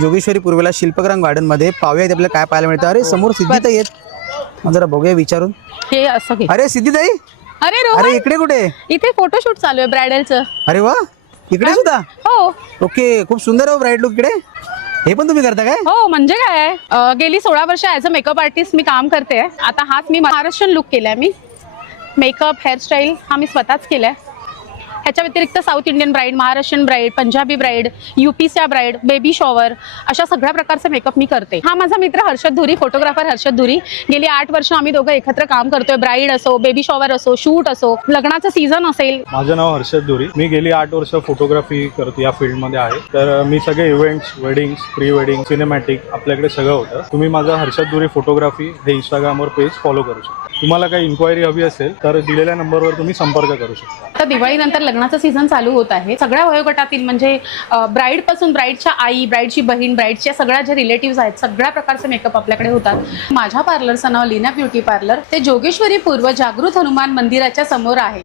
जोगेश्वरी पूर्वेला शिल्पग्राम गार्डन मध्ये पाहूया आपल्याला काय पाहायला मिळतं। अरे समोर सिद्धीताई आहेत, जरा बघूया विचारून। हे असं घे। अरे सिद्धीताई, अरे रोहन, अरे इकडे कुठे? इथे फोटोशूट चालू आहे ब्रायडलचं। अरे वा, इकडे सुद्धा? हो ओके, खूप सुंदर आहे ब्राईड लुक इकडे। हे पण तुम्ही करता काय? हो, म्हणजे काय आहे, गेली 16 वर्ष ॲज अ मेकअप आर्टिस्ट मी काम करते। आता हाच मी महाराष्ट्रीयन लुक केलाय। मी मेकअप हेअरस्टाईल हा मी स्वतःच केलाय। ह्याच्या व्यतिरिक्त south Indian bride, Maharashtrian bride, Punjabi bride, यूपीच्या ब्राईड, बेबी शॉवर अशा सगळ्या प्रकारचे मेकअप मी करते। हा माझा मित्र हर्षद धुरी, फोटोग्राफर हर्षद धुरी। गेली 8 वर्ष आम्ही दोघं एकत्र काम करतोय। ब्राईड असो, बेबी शॉवर असो, शूट असो, लग्नाचं सीझन असेल। माझं नाव हर्षद धुरी, मी गेली 8 वर्ष फोटोग्राफी करतो या फील्डमध्ये आहे। तर मी सगळे events, weddings, pre wedding, cinematic आपल्याकडे सगळं होतं। तुम्ही माझा हर्षद धुरी फोटोग्राफी हे इंस्टाग्रामवर पेज फॉलो करू शकता। तुम्हाला काही इन्क्वायरी हवी असेल तर दिलेल्या नंबरवर तुम्ही संपर्क करू शकता। आता दिवाळीनंतर लग्नाचं सीझन चालू होत आहे। सगळ्या वयोगटातील म्हणजे ब्राईड पासून ब्राईडच्या आई, ब्राईडची बहीण, ब्राईडच्या सगळ्या ज्या रिलेटिव्ह आहेत, सगळ्या प्रकारचे मेकअप आपल्याकडे होतात। माझ्या पार्लरचं नाव लीना ब्युटी पार्लर, ते जोगेश्वरी पूर्व जागृत हनुमान मंदिराच्या समोर आहे।